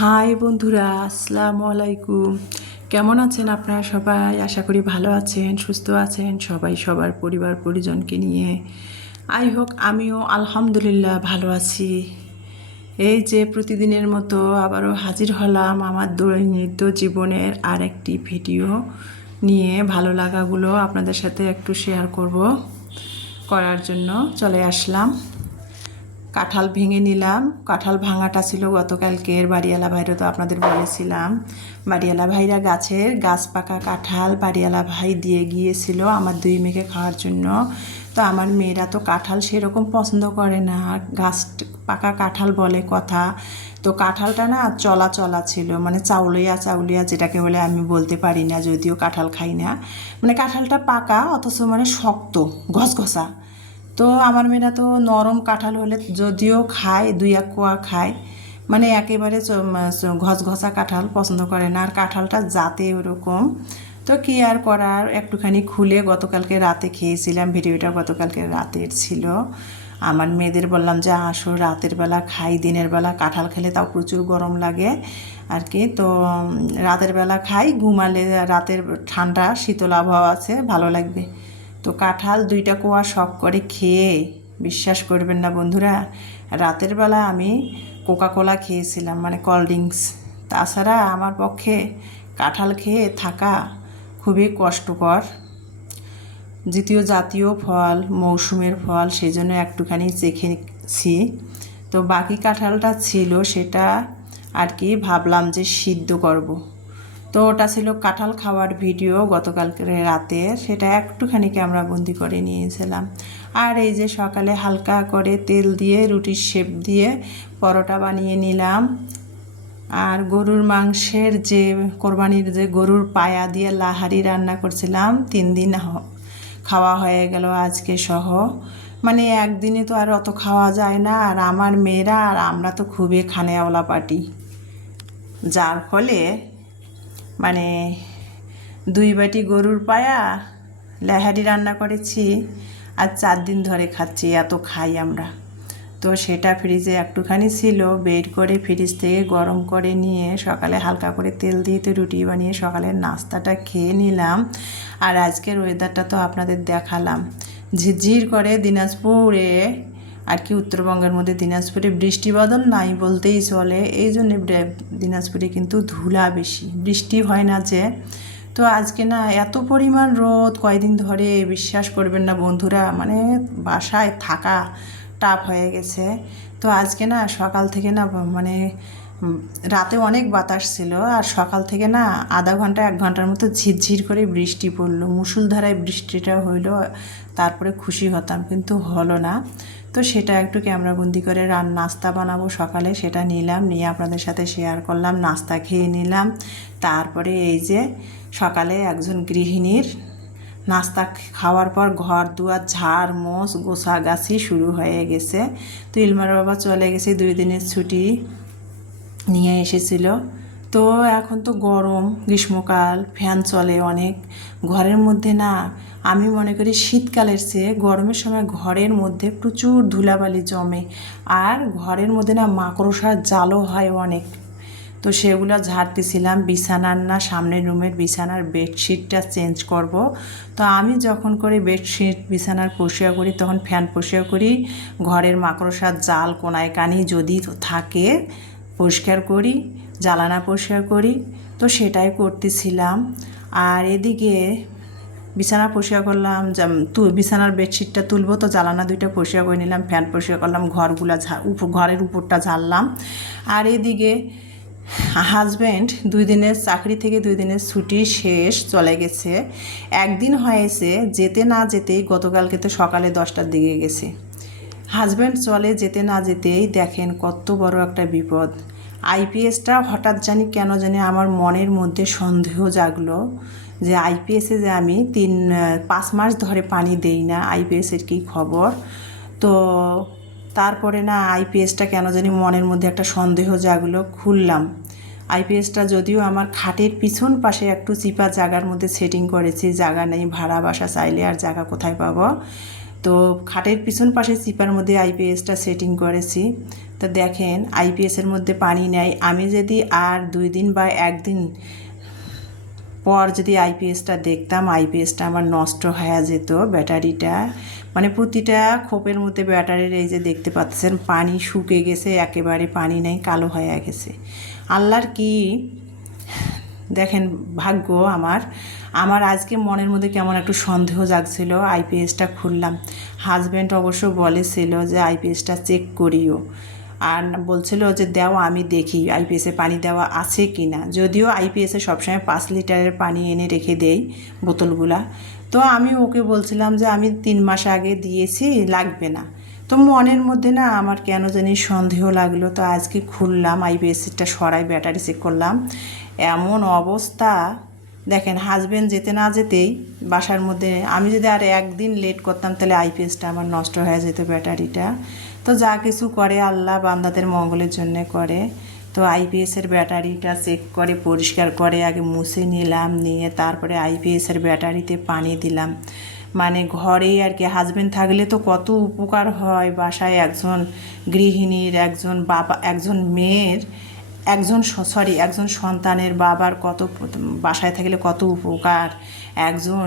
High বন্ধুরা, আসসালামু আলাইকুম। কেমন আছেন আপনারা সবাই? আশা করি ভালো আছেন, সুস্থ আছেন সবাই, সবার পরিবার, পরিজনকে নিয়ে। আই হোক, আমিও আলহামদুলিল্লাহ ভালো আছি। এই যে প্রতিদিনের মতো আবারও হাজির হলাম আমার দৈনিক জীবনের আর একটি ভিডিও নিয়ে। ভালো লাগাগুলো আপনাদের সাথে একটু শেয়ার করব, করার জন্য চলে আসলাম। কাঁঠাল ভেঙে নিলাম। কাঁঠাল ভাঙাটা ছিল গতকালকের বাড়িওয়ালা ভাইরা তো আপনাদের বলেছিলাম। বাড়িওয়ালা ভাইরা গাছের গাছ পাকা কাঁঠাল বাড়িওয়ালা ভাই দিয়ে গিয়েছিল আমার দুই মেয়েকে খাওয়ার জন্য। তো আমার মেয়েরা তো কাঁঠাল সেরকম পছন্দ করে না। গাছ পাকা কাঁঠাল বলে কথা। তো কাঁঠালটা না চলা চলা ছিল মানে চাউলিয়া চাউলিয়া যেটাকে বলে আমি বলতে পারি না, যদিও কাঁঠাল খাই না। মানে কাঁঠালটা পাকা, অথচ মানে শক্ত ঘসঘসা তো আমার মেয়েরা তো নরম কাঁঠাল হলে যদিও খায়, দুই এক কোয়া খায় মানে একেবারে ঘসঘসা কাঁঠাল পছন্দ করে না। আর কাঁঠালটা যাতে ওরকম। তো কি আর করার? একটুখানি খুলে গতকালকে রাতে খেয়েছিলাম, ভিডিওটা গতকালকে রাতের ছিল। আমার মেয়েদের বললাম যে, আসো, রাতের বেলা খাই, দিনের বেলা কাঁঠাল খেলে তাও প্রচুর গরম লাগে। আর কি, তো রাতের বেলা খাই, ঘুমালে রাতের ঠান্ডা, শীতল আবহাওয়া আছে, ভালো লাগবে। তো কাঁঠাল দুইটা কোয়া শখ করে খেয়ে বিশ্বাস করবেন না বন্ধুরা, রাতের বেলা আমি কোকা কোলা খেয়েছিলাম মানে কোল্ড ড্রিঙ্কস তাছাড়া আমার পক্ষে কাঁঠাল খেয়ে থাকা খুবই কষ্টকর। দ্বিতীয় জাতীয় ফল, মৌসুমের ফল সেই জন্য একটুখানি চেখেছি তো বাকি কাঁঠালটা ছিল, সেটা আর কি ভাবলাম যে সিদ্ধ করব। তো ওটা ছিল কাঁঠাল খাওয়ার ভিডিও গতকালকে রাতে। সেটা একটুখানি ক্যামেরা বন্দি করে নিয়েছিলাম। আর এই যে সকালে হালকা করে তেল দিয়ে, রুটির শেপ দিয়ে পরোটা বানিয়ে নিলাম। আর গরুর মাংসের যে, কোরবানির যে গরুর পায়া দিয়ে লাহারি রান্না করছিলাম, তিন দিন খাওয়া হয়ে গেল আজকে সহ। মানে একদিনে তো আর অত খাওয়া যায় না, আর আমার মেয়েরা আর আমরা তো খুবই খানেওয়ালা পাটি যার ফলে মানে দুই বাটি গরুর পায়া, লেহারি রান্না করেছি আর চার দিন ধরে খাচ্ছি, এত খাই আমরা। তো সেটা ফ্রিজে একটুখানি ছিল, বের করে ফ্রিজ থেকে গরম করে নিয়ে সকালে হালকা করে তেল দিয়ে তো রুটি বানিয়ে সকালের নাস্তাটা খেয়ে নিলাম। আর আজকের ওয়েদারটা তো আপনাদের দেখালাম। ঝিরঝির করে দিনাজপুরে আর কি উত্তরবঙ্গের মধ্যে দিনাজপুরে বৃষ্টি বাদল নাই বলতেই চলে। এই জন্যে দিনাজপুরে কিন্তু ধুলা বেশি। বৃষ্টি হয় না যে। তো আজকে না এত পরিমাণ রোদ, কয়দিন ধরে বিশ্বাস করবেন না বন্ধুরা মানে বাসায় থাকা টাফ হয়ে গেছে। তো আজকে না সকাল থেকে না মানে রাতে অনেক বাতাস ছিল আর সকাল থেকে না আধা ঘণ্টা, এক ঘণ্টার মতো ঝিরঝির করে বৃষ্টি পড়ল। মুসুলধারায় বৃষ্টিটা হইল, তারপরে খুশি হতাম, কিন্তু হলো না। তো সেটা একটু ক্যামেরাবন্দি করে রান নাস্তা বানাবো সকালে, সেটা নিলাম, নিয়ে আপনাদের সাথে শেয়ার করলাম, নাস্তা খেয়ে নিলাম। তারপরে এই যে সকালে একজন গৃহিণীর নাস্তা খাওয়ার পর ঘর দুয়ার, ঝাড়, মোষ, গোছাগাছি শুরু হয়ে গেছে। তো ইলমার বাবা চলে গেছে, দুই দিনের ছুটি। নিয়ে এসেছিল। তো এখন তো গরম, গ্রীষ্মকাল, ফ্যান চলে অনেক। ঘরের মধ্যে না, আমি মনে করি শীতকালের চেয়ে গরমের সময় ঘরের মধ্যে প্রচুর ধুলাবালি জমে। আর ঘরের মধ্যে না মাকড়সার জালও হয় অনেক। তো সেগুলো ঝাড়তেছিলাম, বিছানার না, সামনের রুমের বিছানার বেডশিটটা চেঞ্জ করব। তো আমি যখন করে বেডশিট, বিছানার পরিষ্কার করি, তখন ফ্যান পরিষ্কার করি। ঘরের মাকড়সার জাল কোনায় কানি যদি থাকে পরিষ্কার করি, জ্বালানা পরিষ্কার করি। তো সেটাই করতেছিলাম। আর এদিকে বিছানা পরিষ্কার করলাম বিছানার বেডশিটটা তুলবো তো জ্বালানা দুইটা পরিষ্কার করে নিলাম, ফ্যান পরিষ্কার করলাম, ঘরগুলা ঘরের উপরটা ঝাড়লাম। আর এদিকে হাজব্যান্ড দুই দিনের চাকরি থেকে দুই দিনের ছুটি শেষ চলে গেছে। একদিন হয়েছে, যেতে না যেতেই গতকালকে তো সকালে দশটার দিকে গেছে। হাজব্যান্ড চলে যেতে না যেতেই দেখেন কত বড় একটা বিপদ। আইপিএসটা হঠাৎ জানি কেন জানি আমার মনের মধ্যে সন্দেহ জাগলো যে আইপিএসে যে আমি তিন পাঁচ মাস ধরে পানি দেই না আইপিএসের কী খবর? তো তারপরে না আইপিএসটা কেন জানি মনের মধ্যে একটা সন্দেহ জাগলো, খুললাম। আইপিএসটা যদিও আমার খাটের পিছন পাশে একটু চিপা জায়গার মধ্যে সেটিং করেছি, জায়গা নেই, ভাড়া বাসা চাইলে আর জায়গা কোথায় পাবো? তো খাটের পিছন পাশে চিপার মধ্যে আইপিএসটা সেটিং করেছি। তো দেখেন আইপিএসের মধ্যে পানি নেয় আমি যদি আর দুই দিন বা একদিন পর যদি আইপিএসটা দেখতাম আইপিএসটা আমার নষ্ট হয়ে যেত ব্যাটারিটা। মানে প্রতিটা খোপের মধ্যে ব্যাটারির এই যে দেখতে পাচ্ছেন, পানি শুকে গেছে, একেবারে পানি নেই, কালো হয়ে গেছে। আল্লাহর কি? দেখেন, ভাগ্য আমার। আমার আজকে মনের মধ্যে কেমন একটু সন্দেহ জাগছিল আইপিএসটা খুললাম। হাজব্যান্ড অবশ্য বলেছিল যে আইপিএসটা চেক করিও। আর বলছিল যে, দেও, আমি দেখি আইপিএসে পানি দেওয়া আছে কি না যদিও আইপিএসে সবসময় পাঁচ লিটারের পানি এনে রেখে দেই বোতলগুলা। তো আমি ওকে বলছিলাম যে, আমি তিন মাস আগে দিয়েছি, লাগবে না। তো মনের মধ্যে না আমার কেন জানি সন্দেহ লাগল। তো আজকে খুললাম আইপিএসটা সরাই ব্যাটারি চেক করলাম। এমন অবস্থা দেখেন হাজব্যান্ড যেতে না যেতেই বাসার মধ্যে আমি যদি আর একদিন লেট করতাম, তাহলে আইপিএসটা আমার নষ্ট হয়ে যেত ব্যাটারিটা। তো যা কিছু করে আল্লাহ বান্দাদের মঙ্গলের জন্য করে। তো আইপিএসের ব্যাটারিটা চেক করে, পরিষ্কার করে, আগে মুছে নিলাম, নিয়ে তারপরে আইপিএসের ব্যাটারিতে পানি দিলাম। মানে ঘরেই আর কি হাজব্যান্ড থাকলে তো কত উপকার হয়। বাসায় একজন গৃহিণীর, একজন বাবা, একজন মেয়ের একজন সরি একজন সন্তানের বাবার কত বাসায় থাকলে কত উপকার, একজন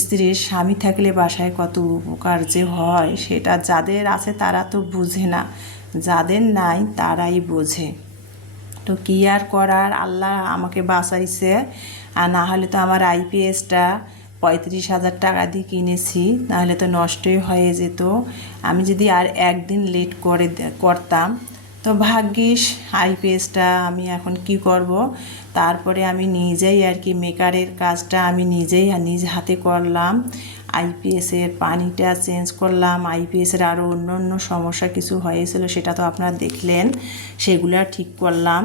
স্ত্রীর স্বামী থাকলে বাসায় কত উপকার যে হয় সেটা যাদের আছে তারা তো বুঝে না, যাদের নাই তারাই বোঝে। তো কী আর করার? আল্লাহ আমাকে বাঁচাইছে, আর না হলে তো আমার আইপিএসটা পঁয়ত্রিশ হাজার টাকা দিয়ে কিনেছি, নাহলে তো নষ্টই হয়ে যেত। আমি যদি আর একদিন লেট করে করতাম তো ভাগ্যিস, আইপিএসটা আমি এখন কি করব? তারপরে আমি নিজেই আর কি মেকারের কাজটা আমি নিজেই নিজ হাতে করলাম। আইপিএসের পানিটা চেঞ্জ করলাম। আইপিএসের আরও অন্য অন্য সমস্যা কিছু হয়েছিল সেটা তো আপনারা দেখলেন, সেগুলো ঠিক করলাম।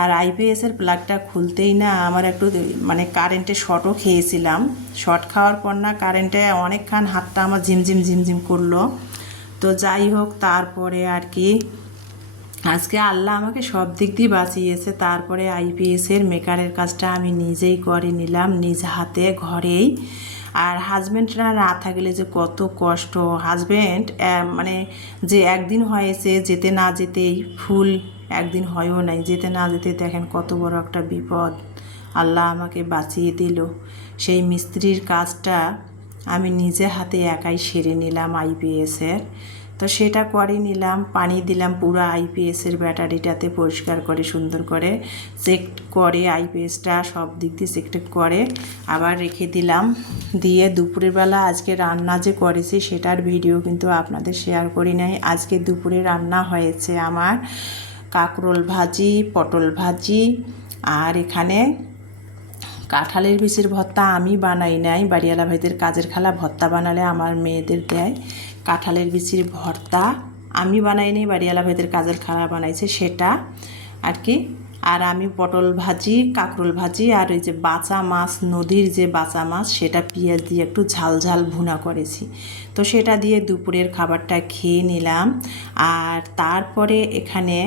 আর আইপিএসের প্লাগটা খুলতেই না আমার একটু মানে কারেন্টে শর্টও খেয়েছিলাম। শর্ট খাওয়ার পর না কারেন্টে অনেকক্ষণ হাতটা আমার ঝিমঝিম ঝিমঝিম করল। তো যাই হোক, তারপরে আর কি আজকে আল্লাহ আমাকে সব দিক দিয়ে বাঁচিয়েছে। তারপরে আইপিএসের মেকারের কাজটা আমি নিজেই করে নিলাম, নিজ হাতে, ঘরেই। আর হাজব্যান্ডরা না থাকলে যে কত কষ্ট। হাজব্যান্ড মানে যে একদিন হয়েছে যেতে না যেতেই ফুল একদিন হয়ও নাই। যেতে না যেতে দেখেন কত বড় একটা বিপদ আল্লাহ আমাকে বাঁচিয়ে দিল। সেই মিস্ত্রির কাজটা আমি নিজে হাতে একাই সেরে নিলাম আইপিএসের। তো সেটা করে নিলাম, পানি দিলাম পুরো আইপিএসের ব্যাটারিটাতে পরিষ্কার করে, সুন্দর করে চেক করে আইপিএসটা সব দিক দিয়ে চেক টেক করে আবার রেখে দিলাম। দিয়ে দুপুরের বেলা আজকে রান্না যে করেছি সেটার ভিডিও কিন্তু আপনাদের শেয়ার করি নাই। আজকে দুপুরে রান্না হয়েছে আমার কাকরোল ভাজি, পটল ভাজি আর এখানে কাঁঠালের বিচির ভর্তা আমি বানাই নাই। বাড়িওয়ালা ভাইদের কাজের খালা ভর্তা বানালে আমার মেয়েদের দেয়। কাঁঠালের বিচির ভর্তা। আমি বানাইনি বাড়িওয়ালা ভাইদের কাজের খালা বানাইছে সেটা। আর কি? আর আমি পটল ভাজি, কাঁকরোল ভাজি, আর ওই যে বাঁচা মাছ, নদীর যে বাঁচা মাছ, সেটা পেঁয়াজ দিয়ে একটু ঝাল ঝাল ভুনা করেছি। তো সেটা দিয়ে দুপুরের খাবারটা খেয়ে নিলাম। আর তারপরে এখানে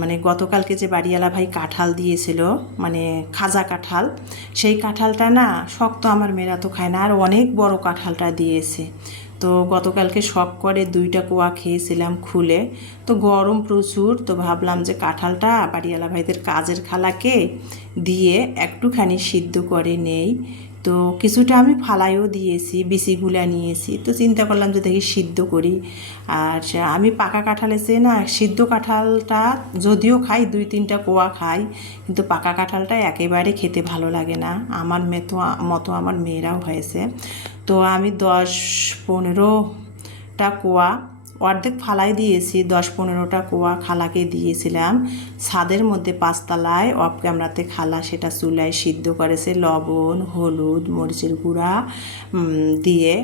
মানে গতকালকে যে বাড়িওয়ালা ভাই কাঁঠাল দিয়েছিল মানে খাজা কাঁঠাল, সেই কাঁঠালটা না শক্ত আমার মেয়েরা তো খায় না, আর অনেক বড় কাঁঠালটা দিয়েছে। তো গতকালকে শখ করে দুইটা কোয়া খেয়েছিলাম খুলে। তো গরম প্রচুর, তো ভাবলাম যে কাঁঠালটা বাড়িওয়ালা ভাইদের কাজের খালাকে দিয়ে একটুখানি সিদ্ধ করে নেই। তো কিছুটা আমি ফালাইও দিয়েছি বিচিগুলা নিয়েছি। তো চিন্তা করলাম যে দেখি সিদ্ধ করি। আর আমি পাকা কাঁঠাল এসে না, সিদ্ধ কাঁঠালটা যদিও খাই, দুই তিনটা কোয়া খাই, কিন্তু পাকা কাঁঠালটা একেবারে খেতে ভালো লাগে না। আমার মেতো, মতো আমার মেয়েরাও হয়েছে। তো আমি দশ পনেরোটা কোয়া অর্ধেক ফালাই দিয়েছি, দশ পনেরোটা কোয়া খালাকে দিয়েছিলাম। ছাদের মধ্যে পাঁচতলায় অফ ক্যামেরাতে খালা সেটা চুলায় সিদ্ধ করেছে, লবণ, হলুদ, মরিচের গুঁড়া দিয়ে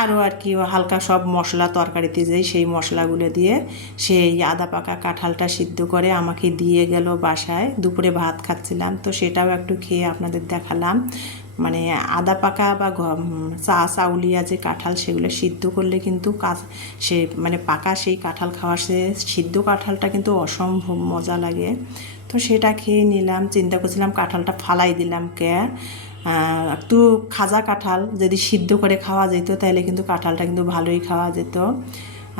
আরও আর কি হালকা সব মশলা তরকারিতে যাই সেই মশলাগুলো দিয়ে সেই আদা পাকা কাঁঠালটা সিদ্ধ করে আমাকে দিয়ে গেল বাসায়। দুপুরে ভাত খাচ্ছিলাম, তো সেটাও একটু খেয়ে আপনাদের দেখালাম। মানে আদা পাকা বা চা চাউলিয়া যে কাঁঠাল সেগুলো সিদ্ধ করলে কিন্তু সে মানে পাকা সেই কাঁঠাল খাওয়া সে সিদ্ধ কাঁঠালটা কিন্তু অসম্ভব মজা লাগে। তো সেটা খেয়ে নিলাম চিন্তা করছিলাম কাঁঠালটা ফালাই দিলাম কে। একটু খাজা কাঁঠাল যদি সিদ্ধ করে খাওয়া যেত তাহলে কিন্তু কাঁঠালটা কিন্তু ভালোই খাওয়া যেত।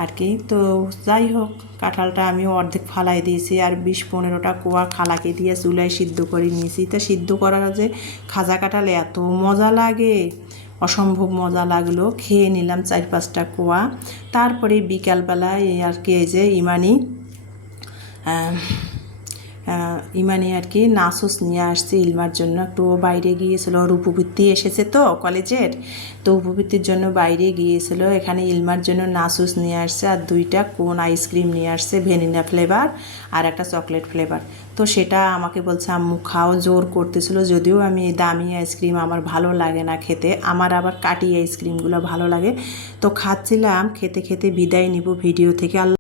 আর কি। তো যাই হোক, কাঁঠালটা আমি অর্ধেক ফালাই দিয়েছি আর বিশ পনেরোটা কোয়া খালাকে দিয়ে চুলায় সিদ্ধ করে নিয়েছি। তা সিদ্ধ করার যে খাজা কাঁঠাল এত মজা লাগে, অসম্ভব মজা লাগল। খেয়ে নিলাম চার পাঁচটা কোয়া। তারপরে বিকালবেলায় আর কি, এই যে ইমানি ইমানি আর কি নাসুস নিয়ে আসছে ইলমার জন্য। একটু বাইরে গিয়েছিল, ওর উপবৃত্তি এসেছে তো কলেজের। তো উপবৃত্তির জন্য বাইরে গিয়েছিল, এখানে ইলমার জন্য নাসুস নিয়ে আসছে আর দুইটা কোন আইসক্রিম নিয়ে আসছে ভ্যানিলা ফ্লেভার আর একটা চকলেট ফ্লেভার তো সেটা আমাকে বলছে, আম্মু, খাও। জোর করতেছিল, যদিও আমি দামি আইসক্রিম আমার ভালো লাগে না খেতে, আমার আবার কাটি আইসক্রিমগুলো ভালো লাগে। তো খাচ্ছিলাম, খেতে খেতে বিদায় নিব ভিডিও থেকে। আল্লাহ